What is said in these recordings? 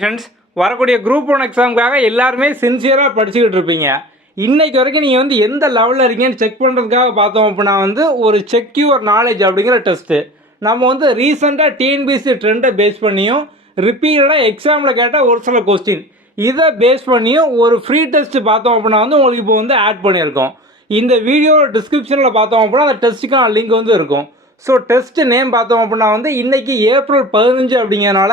Friends, வரக்கூடிய group 1 எக்ஸாமுக்காக எல்லாருமே சின்சியராக படிச்சுக்கிட்டு இருப்பீங்க. இன்னைக்கு வரைக்கும் நீங்கள் வந்து எந்த லெவலில் இருக்கீங்கன்னு செக் பண்ணுறதுக்காக பார்த்தோம் அப்படின்னா வந்து ஒரு செக் யுவர் நாலேஜ் அப்படிங்கிற டெஸ்ட்டு. நம்ம வந்து ரீசெண்டாக டிஎன்பிஎஸ்சி ட்ரெண்டை பேஸ் பண்ணியும் ரிப்பீட்டடாக எக்ஸாமில் கேட்டால் ஒரு சில கொஸ்டின் இதை பேஸ் பண்ணியும் ஒரு ஃப்ரீ டெஸ்ட் பார்த்தோம் அப்படின்னா வந்து உங்களுக்கு இப்போ வந்து ஆட் பண்ணியிருக்கோம். இந்த வீடியோ டிஸ்கிரிப்ஷனில் பார்த்தோம் அப்படின்னா அந்த டெஸ்ட்டுக்கான லிங்க் வந்து இருக்கும். ஸோ டெஸ்ட்டு நேம் பார்த்தோம் அப்படின்னா வந்து இன்றைக்கி ஏப்ரல் 15 அப்படிங்கிறனால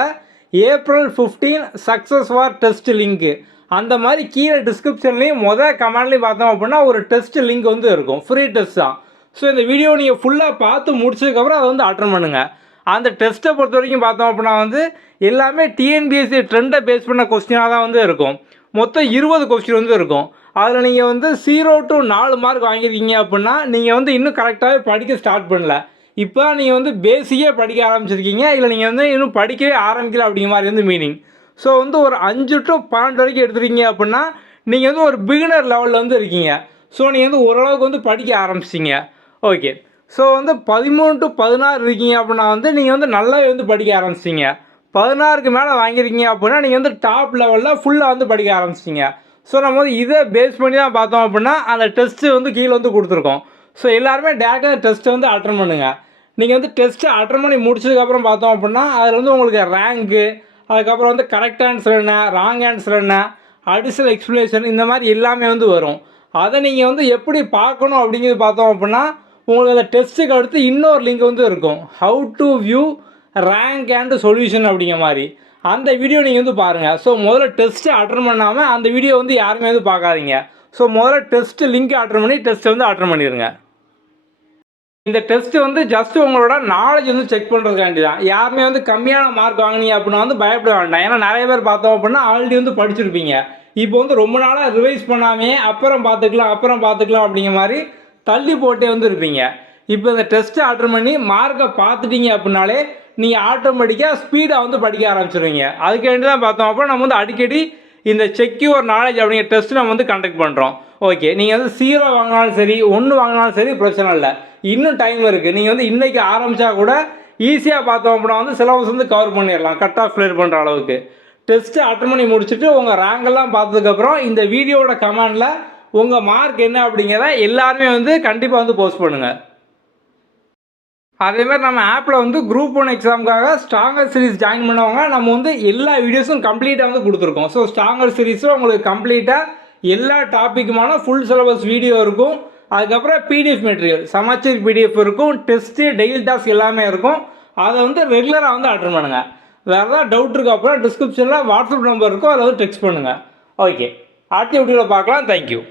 April 15 success for test link அந்த மாதிரி கீழே டிஸ்கிரிப்ஷன்லேயும் கமெண்ட்லேயும் பார்த்தோம் அப்படின்னா ஒரு டெஸ்ட் லிங்க் வந்து இருக்கும். ஃப்ரீ டெஸ்ட் தான். ஸோ இந்த வீடியோ நீங்கள் ஃபுல்லாக பார்த்து முடிச்சதுக்கப்புறம் அதை வந்து அட்டன் பண்ணுங்கள். அந்த டெஸ்ட்டை பொறுத்த வரைக்கும் பார்த்தோம் அப்படின்னா வந்து எல்லாமே டிஎன்பிஎஸ்சி ட்ரெண்டை பேஸ் பண்ண கொஸ்டினாக தான் வந்து இருக்கும். மொத்தம் 20 கொஸ்டின் வந்து இருக்கும். அதில் நீங்கள் வந்து 0 to 4 மார்க் வாங்கியிருக்கீங்க அப்படின்னா நீங்கள் வந்து இன்னும் கரெக்டாகவே படிக்க ஸ்டார்ட் பண்ணல. இப்போ நீங்கள் வந்து பேசிக்கே படிக்க ஆரம்பிச்சிருக்கீங்க, இல்லை நீங்கள் வந்து இன்னும் படிக்கவே ஆரம்பிக்கல அப்படிங்கிற மாதிரி வந்து மீனிங். ஸோ வந்து ஒரு 5 to 12 வரைக்கும் எடுத்துருக்கீங்க அப்படின்னா நீங்கள் வந்து ஒரு பிகினர் லெவலில் வந்து இருக்கீங்க. ஸோ நீங்கள் வந்து ஓரளவுக்கு வந்து படிக்க ஆரம்பிச்சிங்க. ஓகே. ஸோ வந்து 13 to 16 இருக்கீங்க அப்படின்னா வந்து நீங்கள் வந்து நல்லாவே வந்து படிக்க ஆரம்பிச்சிங்க. 16க்கு மேலே வாங்கியிருக்கீங்க அப்படின்னா நீங்கள் வந்து டாப் லெவலில் ஃபுல்லாக வந்து படிக்க ஆரம்பிச்சிங்க. ஸோ நம்ம வந்து இதை பேஸ் பண்ணி தான் பார்த்தோம் அப்படின்னா அந்த டெஸ்ட்டு வந்து கீழே வந்து கொடுத்துருக்கோம். ஸோ எல்லாருமே டேரெக்டாக டெஸ்ட்டை வந்து அட்டன் பண்ணுங்கள். நீங்கள் வந்து டெஸ்ட்டை அட்டன் பண்ணி முடிச்சதுக்கப்புறம் பார்த்தோம் அப்படின்னா அதில் வந்து உங்களுக்கு ரேங்க்கு, அதுக்கப்புறம் வந்து கரெக்ட் ஆன்சர் என்ன, ராங் ஆன்சர் என்ன, அடிஷனல் எக்ஸ்ப்ளனேஷன் இந்த மாதிரி எல்லாமே வந்து வரும். அதை நீங்கள் வந்து எப்படி பார்க்கணும் அப்படிங்கிறது பார்த்தோம் அப்படின்னா உங்களுக்கு அந்த டெஸ்ட்டுக்கு அடுத்து இன்னொரு லிங்க் வந்து இருக்கும். How to view rank and solution அப்படிங்கிற மாதிரி அந்த வீடியோ நீங்கள் வந்து பாருங்கள். ஸோ முதல்ல டெஸ்ட்டு அட்டன் பண்ணாமல் அந்த வீடியோ வந்து யாருமே வந்து பார்க்காதீங்க. ஸோ முதல்ல டெஸ்ட்டு லிங்க் அட்டன் பண்ணி டெஸ்ட்டை வந்து அட்டன் பண்ணிடுங்க. இந்த டெஸ்ட்டு வந்து ஜஸ்ட் உங்களோட நாலேஜ் வந்து செக் பண்ணுறதுக்காண்டி தான். யாருமே வந்து கம்மியான மார்க் வாங்கினீங்க அப்படின்னா வந்து பயப்பட வேண்டாம். ஏன்னா நிறைய பேர் பார்த்தோம் அப்படின்னா ஆல்ரெடி வந்து படிச்சிருப்பீங்க. இப்போ வந்து ரொம்ப நாளாக ரிவைஸ் பண்ணாமே அப்புறம் பார்த்துக்கலாம் அப்படிங்கிற மாதிரி தள்ளி போட்டே வந்து இருப்பீங்க. இப்போ இந்த டெஸ்ட்டை அட்டன் பண்ணி மார்க்கை பார்த்துட்டீங்க அப்படின்னாலே நீங்கள் ஆட்டோமேட்டிக்காக ஸ்பீடாக வந்து படிக்க ஆரம்பிச்சிருவீங்க. அதுக்கு வேண்டி தான் பார்த்தோம் அப்படின்னா நம்ம வந்து அடிக்கடி இந்த செக் யுவர் நாலேஜ் அப்படிங்கிற டெஸ்ட் நம்ம வந்து கண்டக்ட் பண்ணுறோம். ஓகே, நீங்கள் வந்து 0 வாங்கினாலும் சரி 1 வாங்கினாலும் சரி பிரச்சனை இல்லை. இன்னும் டைம் இருக்குது. நீங்கள் வந்து இன்றைக்கி ஆரம்பித்தா கூட ஈஸியாக பார்த்தோம் அப்படின்னா வந்து சிலபஸ் வந்து கவர் பண்ணிடலாம் கட் ஆஃப் கிளியர் பண்ணுற அளவுக்கு. டெஸ்ட்டு அட்டன் பண்ணி முடிச்சுட்டு உங்கள் ரேங்கெல்லாம் பார்த்ததுக்கப்புறம் இந்த வீடியோட கமெண்டில் உங்கள் மார்க் என்ன அப்படிங்கிறத எல்லாருமே வந்து கண்டிப்பாக வந்து போஸ்ட் பண்ணுங்கள். அதேமாதிரி நம்ம ஆப்பில் வந்து குரூப் 1 எக்ஸாமுக்காக ஸ்ட்ராங்கர் சீரிஸ் ஜாயின் பண்ணவங்க நம்ம வந்து எல்லா வீடியோஸும் கம்ப்ளீட்டாக வந்து கொடுத்துருக்கோம். ஸோ ஸ்ட்ராங்கர் சீரிஸில் உங்களுக்கு கம்ப்ளீட்டாக எல்லா டாப்பிக்குமான ஃபுல் சிலபஸ் வீடியோ இருக்கும். அதுக்கப்புறம் பிடிஎஃப் மெட்டீரியல் சமச்சீர் பிடிஎஃப் இருக்கும். டெஸ்ட்டு டெய்லி டாஸ்க் எல்லாமே இருக்கும். அதை வந்து ரெகுலராக வந்து அட்டன் பண்ணுங்கள். வேறு ஏதாவது டவுட் இருக்கா அப்படின்னா டிஸ்கிரிப்ஷனில் வாட்ஸ்அப் நம்பர் இருக்கும், அதை வந்து டெக்ஸ்ட் பண்ணுங்கள். ஓகே, அடுத்த வீடியோவில் பார்க்கலாம். தேங்க்யூ.